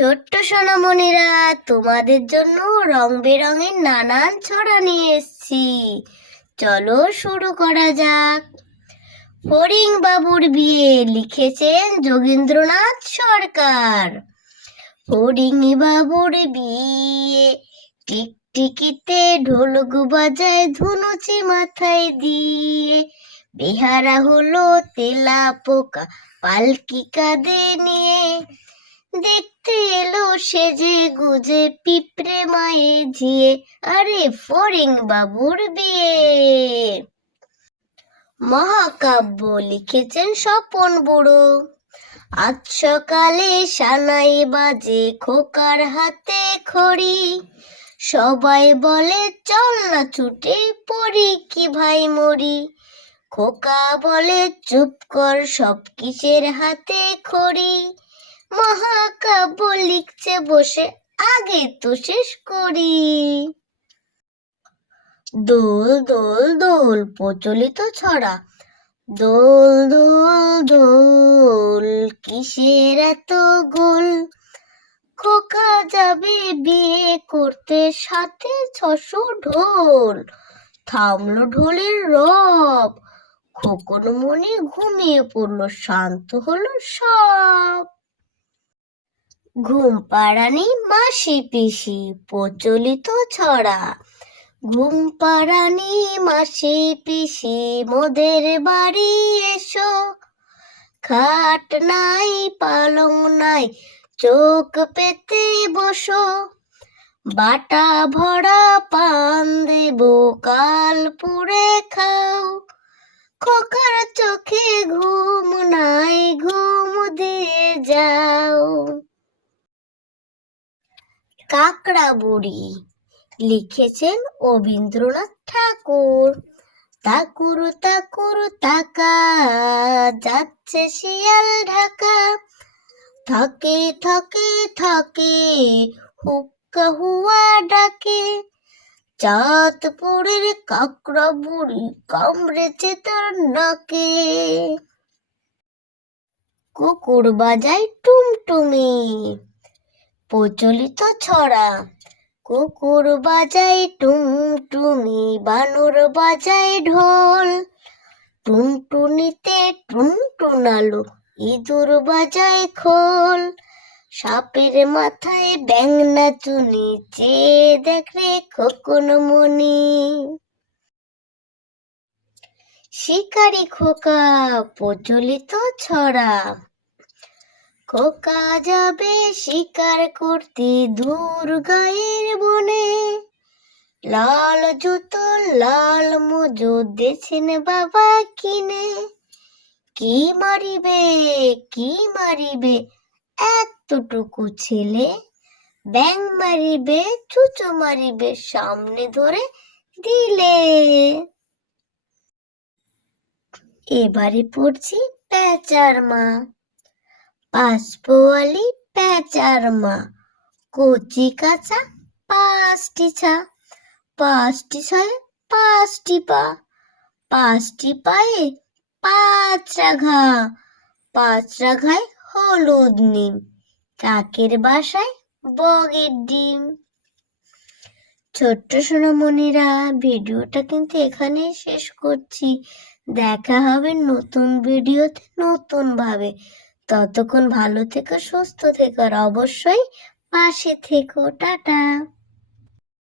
ছোট্ট সোনামণিরা, তোমাদের জন্য রং বেরঙের নানান ছড়া নিয়ে এসেছি। চলো শুরু করা যাক। ফরিং বাবুর বিয়ে লিখেছেন যোগেন্দ্রনাথ সরকার। ফরিং বাবুর বিয়ে টিকটিকিতে ঢোলক বাজায় ধুনুচি মাথায় দিয়ে। বেহারা হলো তেলা পোকা, পালকি কাঁধে নিয়ে। দেখতে এলো সেজে গুজে পিঁপড়ে মায়ে ঝিয়ে। আরে ফরিং বাবুর বিয়ে। মহাকাব্য লিখেছেন স্বপন বুড়ো। আজ সকালে সানাই বাজে খোকার হাতে খড়ি। সবাই বলে, চল না ছুটে পড়ি কি ভাই মরি? খোকা বলে, চুপ কর, সব কিসের হাতে খড়ি? মহাকাব্য লিখছে বসে, আগে তো শেষ করি। দোল দোল দোল, প্রচলিত ছড়া। দোল দোল দোল, কিসের এত গোল? খোকা যাবে বিয়ে করতে সাথে ছশো ঢোল। থামলো ঢোলের রব। খোকন মনে ঘুমিয়ে পড়ল, শান্ত হলো সব। ঘুম পাড়ানি মাসি পিসি, প্রচলিত ছড়া। ঘুম পাড়ানি মাসি পিসি, মোদের বাড়ি এসো। খাট নাই, পালং নাই, চোখ পেতে বসো। বাটা ভরা পান দেব, কাল পুড়ে খাও। খোকার চোখে ঘুম নাই, ঘুম দিয়ে যাও। কাকড়া বুড়ি লিখেছেন রবীন্দ্রনাথ ঠাকুর। তাকুর তাকুর তাকা যাচ্ছে শিয়াল ঢাকা। থাকে থাকে থাকে হুক্কা হুয়া ডাকে। চাঁদপুরের কাকড়া বুড়ি কামড়েছে তার নাকে। কুকুর বাজায় টুমটুমি প্রচলিত ছড়া। কুকুর বাজায় টুমটুমি বানর বাজায় ঢোল। টুনটুনিতে টুনটুনালো ইঁদুর বাজায় খোল। সাপের মাথায় ব্যাং নাচুনি চেয়ে দেখে খোকন মনি। শিকারি খোকা, প্রচলিত ছড়া। খোকা যাবে শিকার করতে দূর গায়ের বনে। লাল জুতো, লাল মজু দেছেন বাবা কিনে। কি মারিবে কি মারিবে, এতটুকু ছেলে। ব্যাং মারিবে, চুচো মারিবে, সামনে ধরে দিলে। এবারে পড়ছি প্যাচার মা। পাঁচ পোয়ালি প্যাচার মা। কচি কাঁচা পাঁচটি ছা। পাঁচটি ছায় পাঁচটি পা। পাঁচটি পায়ে পাঁচ রাঘা। পাঁচ রাঘায় হলুদ নিম। কাকের বাসায় বগের ডিম। ছোট্ট সোনামণিরা, ভিডিওটা কিন্তু এখানেই শেষ করছি। দেখা হবে নতুন ভিডিওতে নতুন ভাবে ততক্ষণ ভালো থেকো সুস্থ থেকো আর অবশ্যই পাশে থেকো। টাটা।